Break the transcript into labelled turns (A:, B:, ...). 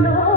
A: know